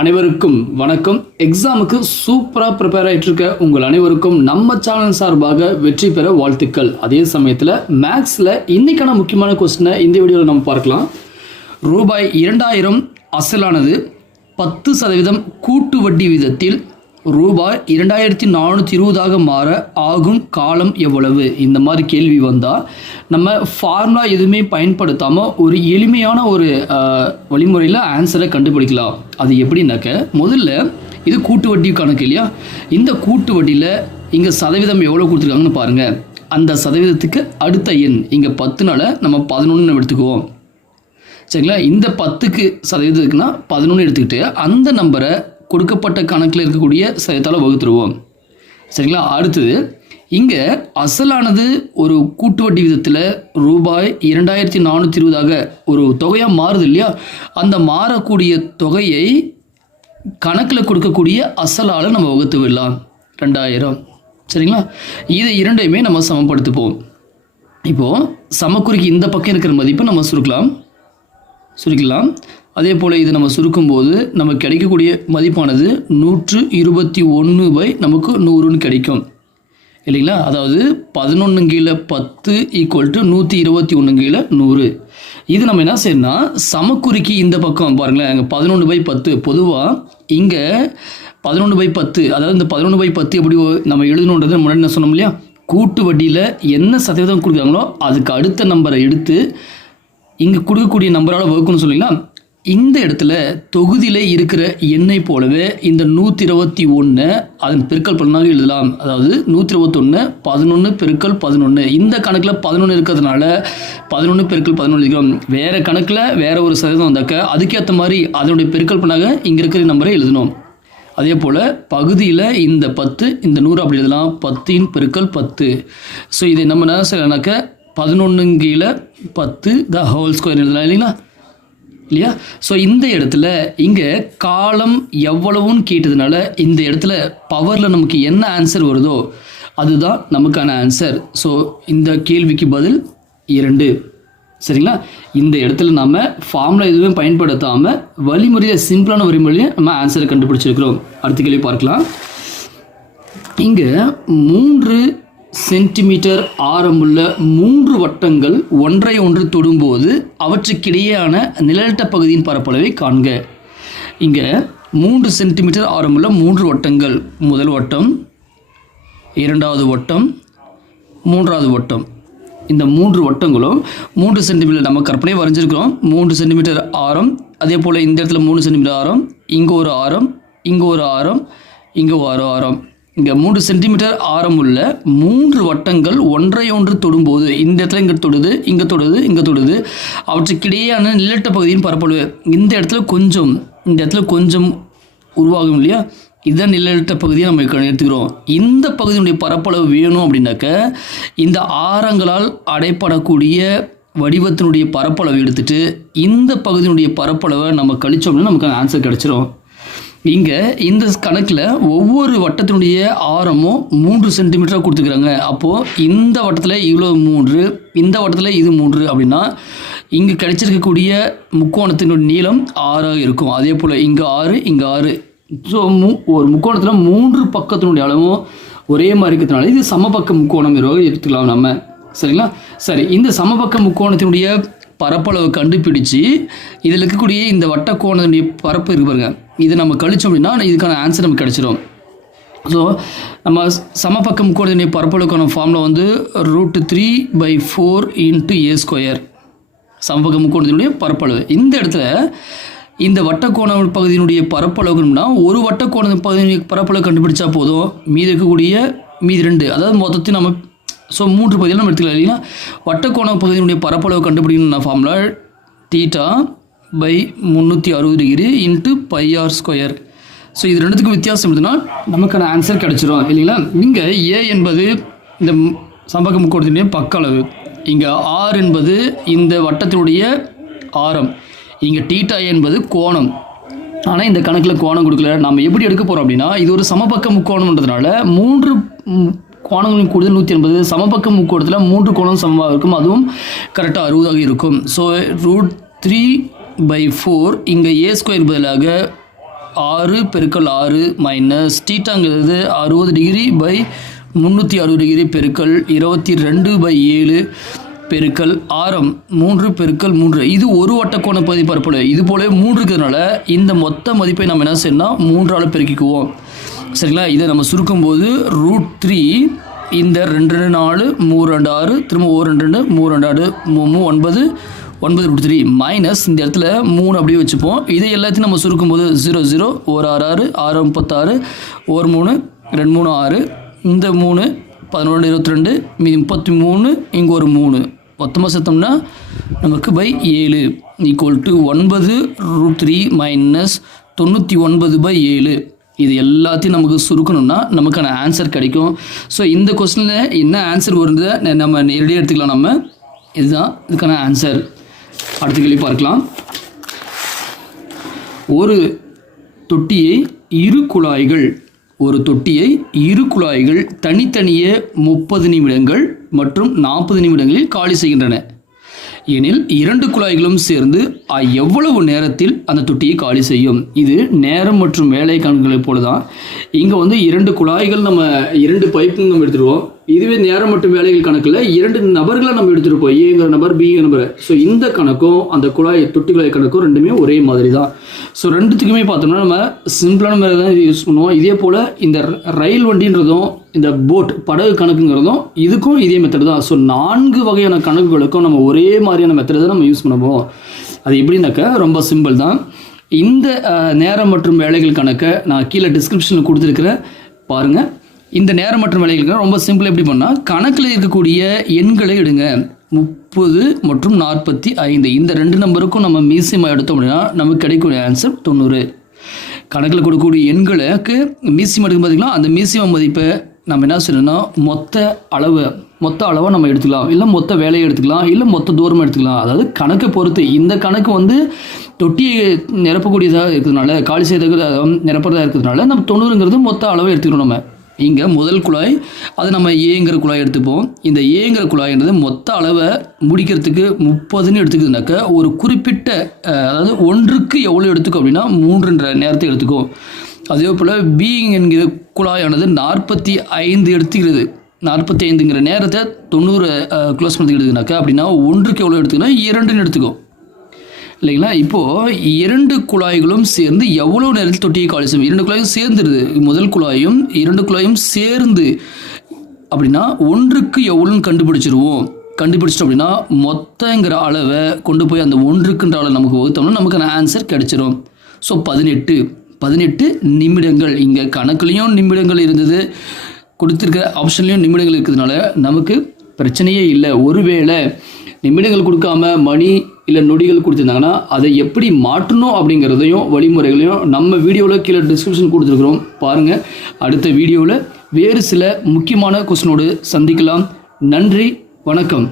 அனைவருக்கும் வணக்கம். எக்ஸாமுக்கு சூப்பராக ப்ரிப்பேர் ஆகிட்டு இருக்க உங்கள் அனைவருக்கும் நம்ம சேனல் சார்பாக வெற்றி பெற வாழ்த்துக்கள். அதே சமயத்தில் மேக்ஸில் இன்றைக்கான முக்கியமான கொஸ்டினை இந்த வீடியோவில் நம்ம பார்க்கலாம். ரூபாய் இரண்டாயிரம் அசலானது பத்து சதவீதம் கூட்டு வட்டி விதத்தில் ரூபாய் இரண்டாயிரத்தி நானூற்றி இருபதாக மாற ஆகும் காலம் எவ்வளவு? இந்த மாதிரி கேள்வி வந்தால் நம்ம ஃபார்முலா எதுவுமே பயன்படுத்தாமல் ஒரு எளிமையான ஒரு வழிமுறையில் ஆன்சரை கண்டுபிடிக்கலாம். அது எப்படின்னாக்க முதல்ல இது கூட்டு வட்டி கணக்கு இல்லையா? இந்த கூட்டு வட்டியில் இங்கே சதவீதம் எவ்வளோ கொடுத்துருக்காங்கன்னு பாருங்கள் அந்த சதவீதத்துக்கு அடுத்த எண் இங்கே பத்துனால நம்ம பதினொன்று எடுத்துக்குவோம். சரிங்களா? இந்த பத்துக்கு சதவீதத்துக்குன்னா பதினொன்று எடுத்துக்கிட்டு அந்த நம்பரை கொடுக்கப்பட்ட கணக்கில் இருக்கக்கூடிய சதவீதத்தால் வகுத்துருவோம். சரிங்களா? அடுத்தது இங்கே அசலானது ஒரு கூட்டு வட்டி விதத்தில் ரூபாய் இரண்டாயிரத்தி நானூற்றி இருபதாக ஒரு தொகையாக மாறுது இல்லையா? அந்த மாறக்கூடிய தொகையை கணக்கில் கொடுக்கக்கூடிய அசலால் நம்ம வகுத்து விடலாம். ரெண்டாயிரம். சரிங்களா? இதை இரண்டையுமே நம்ம சமப்படுத்திப்போம். இப்போது சமக்குறிக்கு இந்த பக்கம் இருக்கிற மதிப்பை நம்ம சுருக்கலாம். சுருக்கலாம். அதே போல் இது நம்ம சுருக்கும்போது நமக்கு கிடைக்கக்கூடிய மதிப்பானது நூற்று இருபத்தி ஒன்று பை நமக்கு நூறுன்னு கிடைக்கும். இல்லைங்களா? அதாவது பதினொன்று கீழே பத்து ஈக்குவல் டு நூற்றி இருபத்தி ஒன்று கீழே நூறு. இது நம்ம என்ன செய்யணும்னா சமக்குறிக்கு இந்த பக்கம் பாருங்களேன் அங்கே பதினொன்று பை பத்து. பொதுவாக இங்கே பதினொன்று பை பத்து அதாவது இந்த பதினொன்று பை பத்து எப்படி நம்ம எழுதணுன்றது முன்னாடி என்ன சொன்னோம் இல்லையா? கூட்டு வட்டியில் என்ன சதவீதம் கொடுக்குறாங்களோ அதுக்கு அடுத்த நம்பரை எடுத்து இங்கே கொடுக்கக்கூடிய நம்பரால் வகுக்கணும்னு சொல்லிங்களா இந்த இடத்துல தொகுதியில் இருக்கிற எண்ணெய் போலவே இந்த நூற்றி இருபத்தி ஒன்று அதன் பெருக்கல் பலனாக எழுதலாம். அதாவது நூற்றி இருபத்தொன்று பதினொன்று பெருக்கல் பதினொன்று இந்த கணக்கில் பதினொன்று இருக்கிறதுனால பதினொன்று பெருக்கல் பதினொன்று எழுதிக்கிறோம். வேறு கணக்கில் வேறு ஒரு சதவீதம் வந்தாக்க அதுக்கேற்ற மாதிரி அதனுடைய பெருக்கல் பண்ணாக இங்கே இருக்கிற நம்பரை எழுதணும். அதே போல் பகுதியில் இந்த பத்து இந்த நூறு அப்படி எழுதலாம். பத்தின் பெருக்கல் பத்து. ஸோ இதை நம்ம என்ன செய்யலாம்னாக்க பதினொன்றுங்கீழ பத்து த ஹோல் ஸ்கொயர் எழுதலாம் இல்லைங்களா? இல்லையா? ஸோ இந்த இடத்துல இங்கே காலம் எவ்வளவுன்னு கேட்டதுனால இந்த இடத்துல பவரில் நமக்கு என்ன ஆன்சர் வருதோ அதுதான் நமக்கான ஆன்சர் ஸோ இந்த கேள்விக்கு பதில் இரண்டு. சரிங்களா? இந்த இடத்துல நம்ம ஃபார்முலா எதுவும் பயன்படுத்தாமல் வழிமுறையை சிம்பிளான வழிமுறையை நம்ம ஆன்சரை கண்டுபிடிச்சிருக்கிறோம். அடுத்த கேள்வி பார்க்கலாம். இங்கே மூன்று சென்டிமீட்டர் ஆரமுள்ள மூன்று வட்டங்கள் ஒன்றை ஒன்று தொடும்போது அவற்றுக்கிடையேயான நிழலிட்ட பகுதியின் பரப்பளவை காண்க. இங்கே மூன்று சென்டிமீட்டர் ஆரமுள்ள மூன்று வட்டங்கள். முதல் வட்டம் இரண்டாவது வட்டம் மூன்றாவது வட்டம். இந்த மூன்று வட்டங்களும் மூன்று சென்டிமீட்டர் நம்ம கற்பனை வரைஞ்சிருக்கிறோம். மூன்று சென்டிமீட்டர் ஆரம் அதே போல் இந்த இடத்துல மூணு சென்டிமீட்டர் ஆரம் இங்கே ஒரு ஆரம் இங்கே ஒரு ஆரம் இங்கே ஒரு ஆரம். இங்கே மூன்று சென்டிமீட்டர் ஆரம் உள்ள மூன்று வட்டங்கள் ஒன்றை ஒன்று தொடும்போது இந்த இடத்துல இங்கே தொடுது இங்கே தொடுது இங்கே தொடுது. அவற்றுக்கிடையேயான நிலட்ட பகுதியின் பரப்பளவு. இந்த இடத்துல கொஞ்சம் இந்த இடத்துல கொஞ்சம் உருவாகும் இல்லையா? இதுதான் நிலநட்ட பகுதியை நம்ம எடுத்துக்கிறோம். இந்த பகுதியினுடைய பரப்பளவு வேணும் அப்படின்னாக்க இந்த ஆரங்களால் அடைப்படக்கூடிய வடிவத்தினுடைய பரப்பளவு எடுத்துட்டு இந்த பகுதியினுடைய பரப்பளவை நம்ம கழிச்சோம்னா நமக்கு ஆன்சர் கிடச்சிரும். இங்கே இந்த கணக்கில் ஒவ்வொரு வட்டத்தினுடைய ஆரமும் மூன்று சென்டிமீட்டராக கொடுத்துக்கிறாங்க அப்போது இந்த வட்டத்தில் இவ்வளோ மூன்று இந்த வட்டத்தில் இது மூன்று அப்படின்னா இங்கே கிடைச்சிருக்கக்கூடிய முக்கோணத்தினுடைய நீளம் ஆறாக இருக்கும். அதே போல் இங்கே ஆறு இங்கே ஆறு. ஸோ மூ ஒரு முக்கோணத்தில் மூன்று பக்கத்தினுடைய அளவும் ஒரே மாதிரி இருக்கிறதுனால இது சமபக்க முக்கோணம் எடுத்துக்கலாம் நம்ம. சரிங்களா? சரி இந்த சமபக்க முக்கோணத்தினுடைய பரப்பளவு கண்டுபிடிச்சு இதில் இருக்கக்கூடிய இந்த வட்டக்கோணத்தினுடைய பரப்பு இருக்கு பாருங்க. இதை நம்ம கழிச்சோம் அப்படின்னா இதுக்கான ஆன்சர் நமக்கு கிடச்சிரும். ஸோ நம்ம சமபக்கம் முக்கோணத்தினுடைய பரப்பளவுக்கான ஃபார்முலா வந்து root three by four into A square சமபக்க முக்கோணத்தினுடைய பரப்பளவு. இந்த இடத்துல இந்த வட்டக்கோண பகுதியினுடைய பரப்பளவுன்னா ஒரு வட்டக்கோண பகுதியினுடைய பரப்பளவு கண்டுபிடிச்சா போதும். மீதி இருக்கக்கூடிய மீதி ரெண்டு. அதாவது மொத்தத்தையும் நம்ம ஸோ மூன்று பகுதியில் நம்ம எடுத்துக்கலாம். இல்லைன்னா வட்டக்கோண பகுதியினுடைய பரப்பளவு கண்டுபிடிக்கணும் ஃபார்முலா தீட்டா பை முந்நூற்றி அறுபது degree into pi R square so இது ரெண்டுத்துக்கும் வித்தியாசம் இருந்ததுன்னா நமக்கான ஆன்சர் கிடச்சிரும் இல்லைங்களா? இங்கே ஏ என்பது இந்த சம்பக முக்கோணத்தினுடைய பக்க அளவு இங்கே ஆர் என்பது இந்த வட்டத்தினுடைய ஆரம். இங்கே டீட்டா என்பது கோணம். ஆனால் இந்த கணக்கில் கோணம் கொடுக்கல. நம்ம எப்படி எடுக்க போகிறோம் அப்படின்னா இது ஒரு சமபக்க முக்கோணம்ன்றதுனால மூன்று கோணங்களின் கூடுதல் நூற்றி எண்பது சமபக்க முக்கோணத்தில் மூன்று கோணம் சமமாக இருக்கும். அதுவும் கரெக்டாக அறுபதாக இருக்கும். So root three by four இங்கே ஏ ஸ்கொயர் பதிலாக ஆறு பெருக்கல் ஆறு மைனஸ் டீட்டாங்கிறது அறுபது டிகிரி பை முந்நூற்றி அறுபது டிகிரி பெருக்கல் இருபத்தி ரெண்டு பை ஏழு பெருக்கல் ஆரம் மூன்று பெருக்கல் மூன்று. இது ஒரு வட்ட கோண பகுதி பரப்பளவு. இது போலவே மூன்று இருக்கிறதுனால இந்த மொத்த மதிப்பை நம்ம என்ன செய்யணும்னா மூன்றால் பெருக்கிக்குவோம். சரிங்களா? இதை நம்ம சுருக்கும்போது ரூட் த்ரீ இந்த ரெண்டு ரெண்டு நாலு மூணு ரெண்டு ஆறு திரும்ப ஒரு ரெண்டு ரெண்டு மூணு ரெண்டு ஆறு மூ மூ ஒன்பது ஒன்பது ரூட் த்ரீ மைனஸ் இந்த இடத்துல மூணு அப்படியே வச்சுப்போம். இதை எல்லாத்தையும் நம்ம சுருக்கும்போது ஜீரோ ஜீரோ ஒரு ஆறு ஆறு ஆறு முப்பத்தாறு ஒரு மூணு ரெண்டு மூணு ஆறு இந்த மூணு பதினொன்று இருபத்தி ரெண்டு மீதி முப்பத்தி மூணு இங்கே ஒரு மூணு. மொத்தமாக சேர்த்தோம்னா நமக்கு பை ஏழு ஈக்குவல் டு ஒன்பது ரூட் த்ரீ மைனஸ் தொண்ணூற்றி ஒன்பது பை ஏழு. இது எல்லாத்தையும் நமக்கு சுருக்கணும்னா நமக்கான ஆன்சர் கிடைக்கும். ஸோ இந்த கொஸ்டினில் என்ன ஆன்சர் வருது நம்ம நேரடியாக எடுத்துக்கலாம் நம்ம. இதுதான் இதுக்கான ஆன்சர் அடுத்த கேள்வி பார்க்கலாம். ஒரு தொட்டியை இரு குழாய்கள் ஒரு தொட்டியை இரு குழாய்கள் தனித்தனியே முப்பது நிமிடங்கள் மற்றும் நாற்பது நிமிடங்களில் காலி செய்கின்றன. எனில் இரண்டு குழாய்களும் சேர்ந்து எவ்வளவு நேரத்தில் அந்த தொட்டியை காலி செய்யும். இது நேரம் மற்றும் வேலை கணக்குகளைப் போல தான் இங்கே வந்து இரண்டு குழாய்கள் நம்ம இரண்டு பைப்புங்க நம்ம எடுத்துருவோம். இதுவே நேரம் மற்றும் வேலைகள் கணக்கில் இரண்டு நபர்களை நம்ம எடுத்துருப்போம் ஏங்கிற நபர் பிங்கிற நபர். ஸோ இந்த கணக்கும் அந்த குழாய் தொட்டி குழாய் கணக்கும் ரெண்டுமே ஒரே மாதிரி தான் ஸோ ரெண்டுத்துக்குமே பார்த்தோம்னா நம்ம சிம்பிளான மாதிரி தான் யூஸ் பண்ணுவோம். இதே போல் இந்த ர- ரயில் வண்டின்றதும் இந்த போட் படகு கணக்குங்கிறதும் இதுக்கும் இதே மெத்தட் தான். ஸோ நான்கு வகையான கணக்குகளுக்கும் நம்ம ஒரே மாதிரியான மெத்தட் தான் நம்ம யூஸ் பண்ணுவோம். அது எப்படின்னாக்கா ரொம்ப சிம்பிள் தான். இந்த நேரம் மற்றும் வேலைகள் கணக்கை நான் கீழே டிஸ்கிரிப்ஷனில் கொடுத்துருக்குறேன் பாருங்கள் இந்த நேரம் மற்றும் வேலைகளுக்கு ரொம்ப சிம்பிள் எப்படி பண்ணால் கணக்கில் இருக்கக்கூடிய எண்களை எடுங்க. முப்பது மற்றும் நாற்பத்தி ஐந்து. இந்த ரெண்டு நம்பருக்கும் நம்ம மீசியமாக எடுத்தோம் அப்படின்னா நமக்கு கிடைக்கக்கூடிய ஆன்சர் தொண்ணூறு. கணக்கில் கொடுக்கக்கூடிய எண்களுக்கு மீசியம் எடுக்கும் பார்த்திங்கன்னா அந்த மீசியம் மதிப்பை நம்ம என்ன செய்யணும்னா மொத்த அளவு மொத்த அளவாக நம்ம எடுத்துக்கலாம். இல்லை மொத்த வேலையை எடுத்துக்கலாம். இல்லை மொத்த தூரமாக எடுத்துக்கலாம். அதாவது கணக்கை பொறுத்து. இந்த கணக்கு வந்து தொட்டியை நிரப்பக்கூடியதாக இருக்கிறதுனால காலி செய்த நிரப்புறதாக இருக்கிறதுனால நம்ம தொண்ணூறுங்கிறது மொத்த அளவை எடுத்துக்கணும் நம்ம. இங்கே முதல் குழாய் அது நம்ம ஏங்கிற குழாய் எடுத்துப்போம். இந்த ஏங்கிற குழாய்ன்றது மொத்த அளவை முடிக்கிறதுக்கு முப்பதுன்னு எடுத்துக்குதுனாக்க ஒரு குறிப்பிட்ட அதாவது ஒன்றுக்கு எவ்வளோ எடுத்துக்கும் அப்படின்னா மூன்றுன்ற நேரத்தை எடுத்துக்கும். அதே போல் பீயிங் என்கிற குழாயானது நாற்பத்தி ஐந்து எடுத்துக்கிறது. நாற்பத்தி ஐந்துங்கிற நேரத்தை தொண்ணூறு க்ளோஸ் பண்ணிக்கிறதுனாக்கா அப்படின்னா ஒன்றுக்கு எவ்வளோ எடுத்துக்கன்னா இரண்டுன்னு எடுத்துக்கும். இல்லைங்களா? இப்போது இரண்டு குழாய்களும் சேர்ந்து எவ்வளோ நேரத்தில் தொட்டியை காலி செய்யும்? இரண்டு குழாயும் சேர்ந்துருது. முதல் குழாயும் இரண்டு குழாயும் சேர்ந்து அப்படின்னா ஒன்றுக்கு எவ்வளோன்னு கண்டுபிடிச்சிருவோம். கண்டுபிடிச்சிட்டோம் அப்படின்னா மொத்தங்கிற அளவை கொண்டு போய் அந்த ஒன்றுக்குன்ற அளவை நமக்கு வகுத்தோம்னா நமக்கான ஆன்சர் கிடைச்சிரும். ஸோ பதினெட்டு. பதினெட்டு நிமிடங்கள். இங்கே கணக்குலேயும் நிமிடங்கள் இருந்தது. கொடுத்துருக்க ஆப்ஷன்லேயும் நிமிடங்கள் இருக்கிறதுனால நமக்கு பிரச்சனையே இல்லை. ஒருவேளை நிமிடங்கள் கொடுக்காம மணி இல்லை நொடிகள் கொடுத்துருந்தாங்கன்னா அதை எப்படி மாற்றணும் அப்படிங்கிறதையும் வழிமுறைகளையும் நம்ம வீடியோவில் கீழே டிஸ்கிரிப்ஷன் கொடுத்துருக்குறோம். பாருங்கள் அடுத்த வீடியோவில் வேறு சில முக்கியமான கொஸ்டினோடு சந்திக்கலாம். நன்றி. வணக்கம்.